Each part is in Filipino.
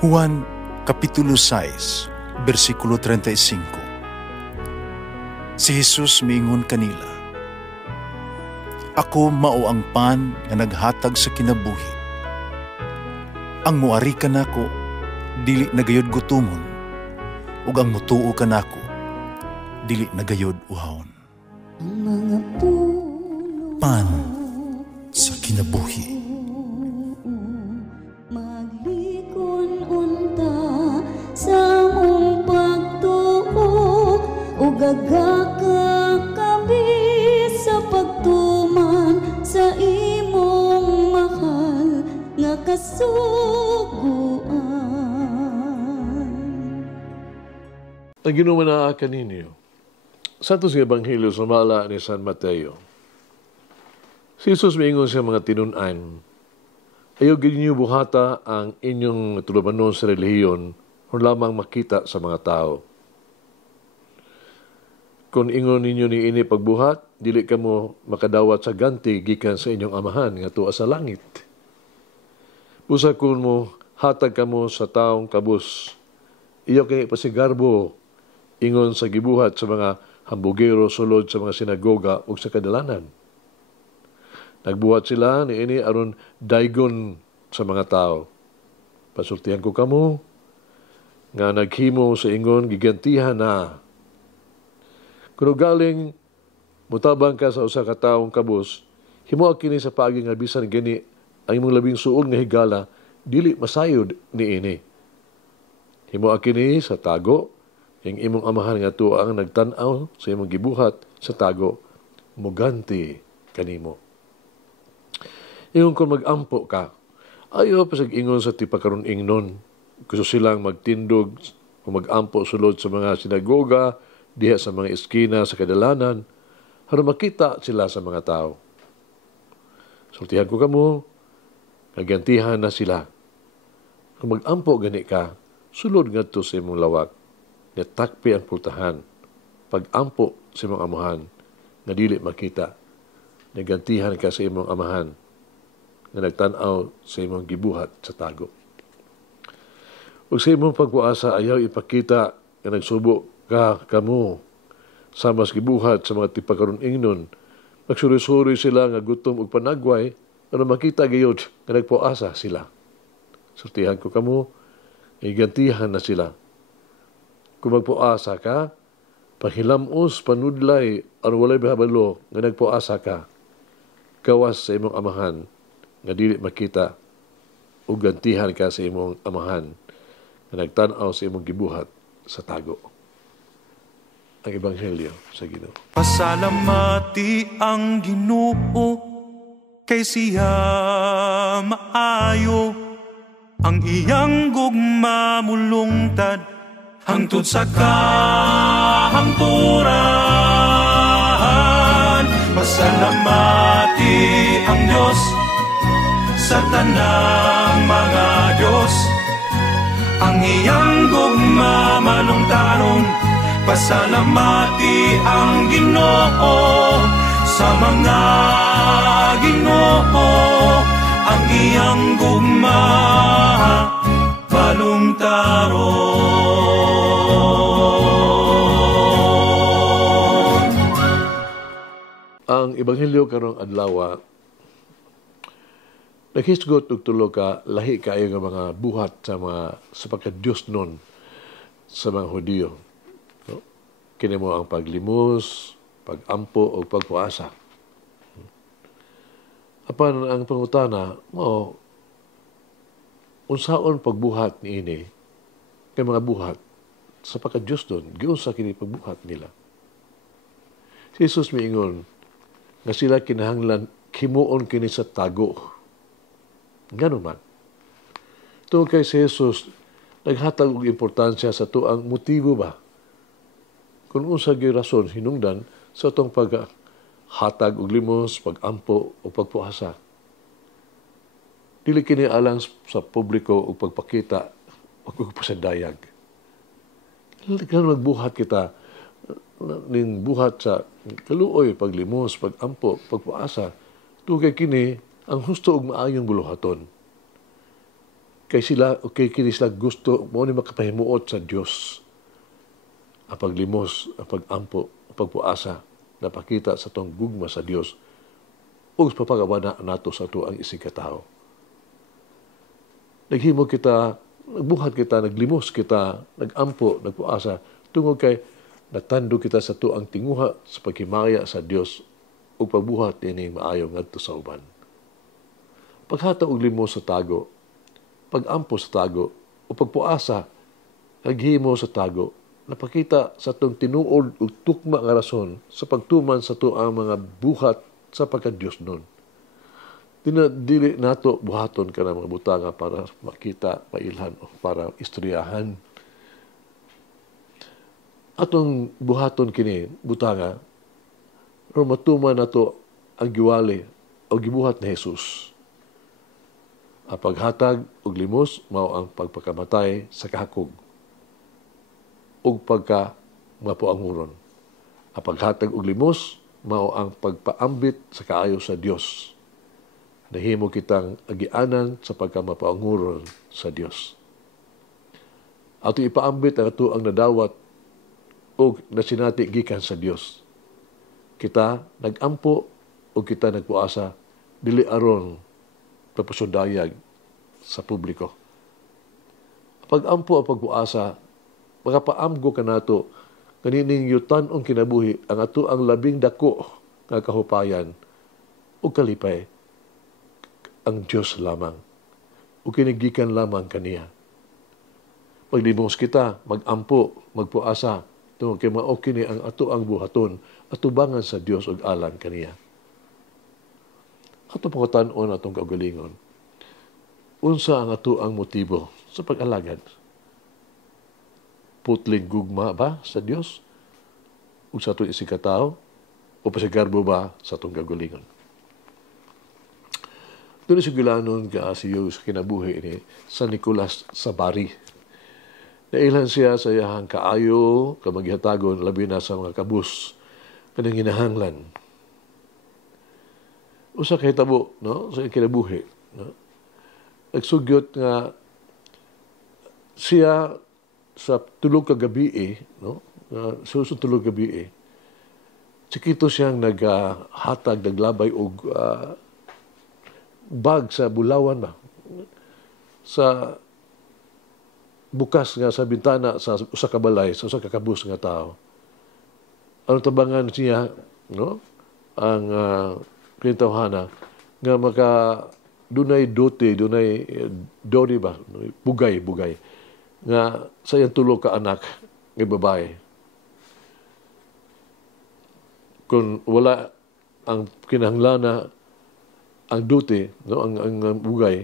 Juan Kapitulo 6, versikulo 35. Si Jesus miingon kanila, "Ako mao ang pan nga naghatag sa kinabuhi. Ang muari kanako dili nagayod gutumon, ug ang mutuo kanako dili nagayod uhawon." Pan sa kinabuhi. Sa mong pagtuo o gagakakabi sa pagtuman sa imong mahal nga kasuguan. Ang ginumanaa kaninyo sa itong Ebanghelyo sa mala ni San Mateo. Si Jesus miingon sa mga tinun-an, ayaw ginyo buhata ang inyong tulumanon sa relihiyon kung lamang makita sa mga tao. Kung ingon ninyo ni ini pagbuhat, dili kamo makadawat sa ganti gikan sa inyong amahan nga tuwa sa langit. Busa kung mo hatag kamo sa taong kabus, iyo kay pasigarbo ingon sa gibuhat sa mga hambugero sulod sa mga sinagoga ug sa kadalanan. Nagbuhat sila ni ini aron daygon sa mga tao. Pasultihan ko kamo nga naghimo sa ingon gigantihan na. Kung galing mutabang ka sa usa ka taong kabus, himoa kini sa paagi nga bisan gani ang imong labing suod nga higala dili masayod ni ini. Himoa kini sa tago, ang imong amahan nga tuwa ang nagtan-aw sa imong gibuhat sa tago, muganti kanimo. Ingon kung mag-ampo ka, ayaw pa sa ingon sa tipakaron ingnon. Gusto silang magtindog o mag-ampo sulod sa mga sinagoga, diha sa mga eskina sa kadalanan, para makita sila sa mga tao. Sultihan ko kamo, nagantihan na sila. Kung mag-ampo gani ka, sulod nga to sa imong lawak, nga takpi ang pultahan, pag-ampo sa imong amahan, nga dili makita, nagantihan ka sa imong amahan, nga nagtanaw sa imong gibuhat sa tago. Ug sa imong pagpuasa ayaw ipakita nga nagsubo ka kamo sa mas gibuhat sa mga tipakaron ingnon. Magsuri-suri sila nga gutom ug panagway ano makita gayud nga nagpuasa sila. Sultihan ko kamo, igantihan na sila. Kung magpuasa ka, pahilamos panudlay aron walay bihabalo nga nagpuasa ka. Kawas sa imong amahan nga dili makita ug gantihan ka sa imong amahan na nagtanaw sa imong gibuhat sa tago. Ang Ebanghelyo sa Ginoo. Pasalamati ang Ginoo kay siya maayo, ang iyang gugma mulungtad hangtod sa kahangturan. Pasalamati ang Diyos sa tanang mga Diyos, ang iyang gugma malungtaron. Pasalamati ang Ginoo sa mga Ginoo, ang iyang gugma malungtaron. Ang Ebanghelyo karong adlaw, naghisgot og tulo ka lahi kaayo nga mga buhat sa pagka-Dios nun sa mga Hudiyo. No? Kini mo ang paglimos, pag-ampo o pagpuasa. Apan ang pangutana mo, unsaon pagbuhat ni ini kay mga buhat sa pagka-Dios nun, giunsa kini pagbuhat nila. Si Jesus miingon nga sila kinahanglan himuon kini sa tago. Ganun man. Tungkol kay si Jesus, naghatag og importansya sa tuang motibo ba? Kung unsa gyud rason hinungdan sa itong paghatag og limos, pag-ampo o pagpuasa. Dili kini alang sa publiko o pagpakita o pagpasadayag. Kailan magbuhat kita ning buhat sa kaluoy, paglimos, pag-ampo, pagpuasa. Tungkol kini ang husto og maayong buluhaton. kay kini sila gusto mo ni makapahimuot sa Dios. Ang paglimos, ang pagampo, ang pagpuasa, napakita sa tong gugma sa Dios ug papagawa nato sa tuang isigkatao. Naghimo kita, nagbuhat kita, naglimos kita, nagampo, nagpuasa, tungod kay natando kita sa tuang tinguha sa paghimaya sa Dios ug pagbuhat nining maayo ngadto sa uban. Paghata og limos sa tago, pagampo sa tago, o pagpuasa, naghimo sa tago, napakita sa tong tinuod ug tukma nga rason sa pagtuman sa tuang mga buhat sa pagka-Dios nun. Dili nato buhaton ka ng mga butanga para makita, mailhan, o para istoryahan. Atong buhaton kini, butanga, pero matuman nato ang giwali o gibuhat ni Jesus. Ang paghatag og limos mao ang pagpakamatay sa kahakog ug pagka mapuanguron. Ang paghatag og limos mao ang pagpaambit sa kaayo sa Dios. Nahimo kitang agianan sa pagkamapaanguron sa Dios. Ato ipaambit ang ato ang nadawat o nasinati gikan sa Dios. Kita nagampo o kita nagpuasa dili aron papasundayag sa publiko. Pag-ampo o pagpuasa, makapaamgo ka nato kanining yutan ong kinabuhi ang ato ang labing dako nga kahupayan o kalipay ang Diyos lamang o kinigikan lamang kaniya. Paglimos kita, magampo, magpuasa, tungkol kay mao kini ang ato ang buhaton at tubangan sa Dios ug alang kaniya. Ato pangutanon atong kaugalingon. Unsa ang ato ang motibo sa pag-alagad? Putling gugma ba sa Dios ug sa atong isikatawo o pasigarbo ba sa atong kaugalingon? Doon sa gilanon ka siyo sa kinabuhi ni San Nicolas sa Bari. Nailan siya sa iyahang kaayo, kamaghatagon, labi na sa mga kabus, kanang hinahanglan. Usa kay tabo, no? Sa kinabuhi. No? Nagsugyot nga siya sa tulog ka gabi, no? Sa tulog gabi, sikito siyang naghatag, naglabay og bag sa bulawan ba? Sa bukas nga sa bintana sa usa ka balay, sa usa ka kabus nga tao. Ano tabangan siya, no? Ang kinitawhana nga maka dunay dote, dunay dori ba? Bugay nga sa iyang tulo ka anak nga babae. Kung wala ang kinahanglan ang duty, no, ang bugay,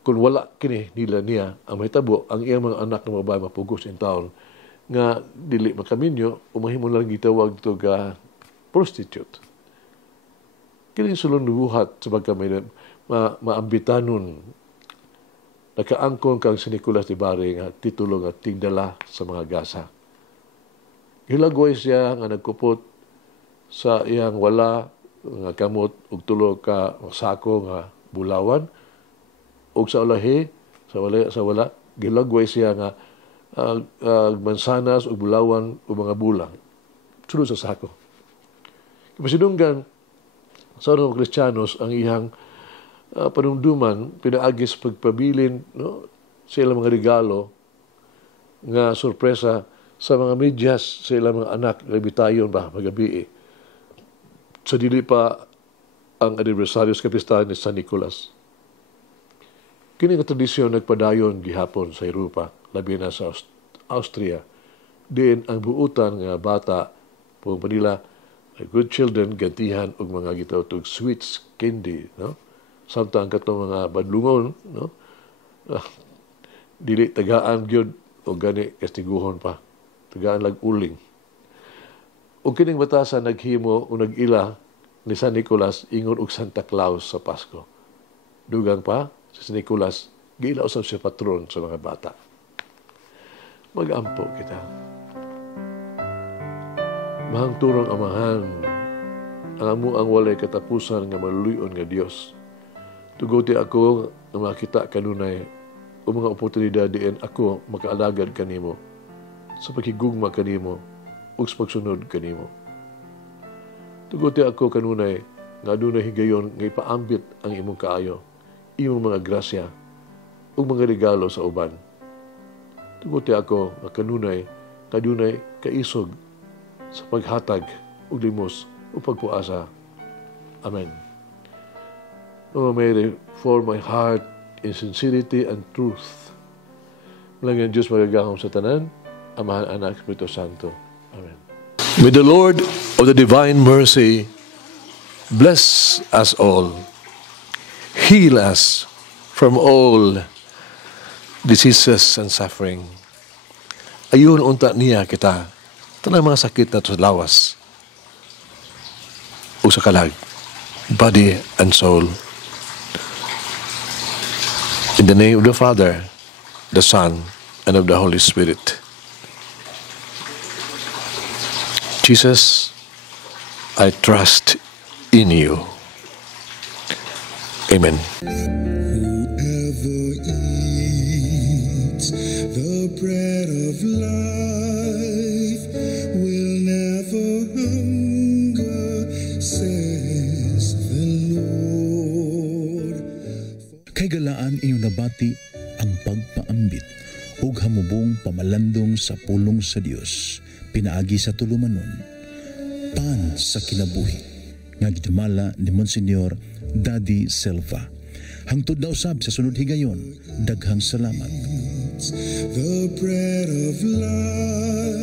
kung wala kini nila niya, ang mahitabo, ang iyang mga anak ng babae mapugos in taon, nga dili makaminyo, umahimo lang gitawag ito ka prostitute. Kini sulong nubuhat sa pagka may maambitanon, nakaangkon kang si Nicolas de Bari nga titulo nga tigdala sa mga gasa. Hilagway siya nga nagkupot sa iyang wala nga kamot ug tulo ka sako nga bulawan ug sa ulahi sa wala gilagway siya nga mansanas ug bulawan ug mga bulang sulod sa sako. Kapasidunggan sa mga Kristiyanos ang iyang panumduman pinaagis pagpabilin, no, sa ilang mga regalo nga sorpresa sa mga medyas sa ilang mga anak labitayon ba magabi sa dili pa ang anibersaryo sa kapistahan ni San Nicolas. Kini nga tradisyon nagpadayon gihapon sa Europa, labi na sa Austria. Diin ang buutan nga bata po nila good children gantihan og mga gitawag sweets candy, no? Samtang katong mga badlungon, no? Dili tagaan gyud o gani kastiguhon pa. Tagaan lag uling. O kining batasan naghimo o nag-ila ni San Nicolas ingon og Santa Claus sa Pasko. Dugang pa, si San Nicolas, giila usab siya patron sa mga bata. Mag-ampo kita. Mahang turong amahan, ang amo ang walay katapusan nga maluluyon nga Dios. Tuguti ako na makita kanunay o mga oportunidad diin ako makaalagad kanimo sa paghigugma kanimo ug sa pagsunod kanimo. Tuguti ako kanunay nga adunay higayon nga ipaambit ang imong kaayo, imong mga grasya ug mga regalo sa uban. Tuguti ako nga kanunay kadunay kaisog sa paghatag ug limos ug pagpuasa. Amen. Lord Mary, for my heart in sincerity and truth. Malangyan Diyos magagahom sa tanan, Amahan, Anak, Espiritu Santo. Amen. May the Lord of the divine mercy bless us all, heal us from all diseases and suffering. Ayun unta niya kita, tanang mga sakit na to sa lawas o sa kalag, body and soul. In the name of the Father, the Son, and of the Holy Spirit. Jesus, I trust in you. Amen. Whoever eats the bread of life will never hunger, says the Lord. Kay galaan inyong nabati ang pagpaambit ug hamubong pamalandong sa pulong sa Dios pinaagi sa tulumanon pan sa kinabuhi nga gidumala ni Monsignor Daddy Silva. Hangtod na usab sa sunod higayon, daghang salamat. The bread of life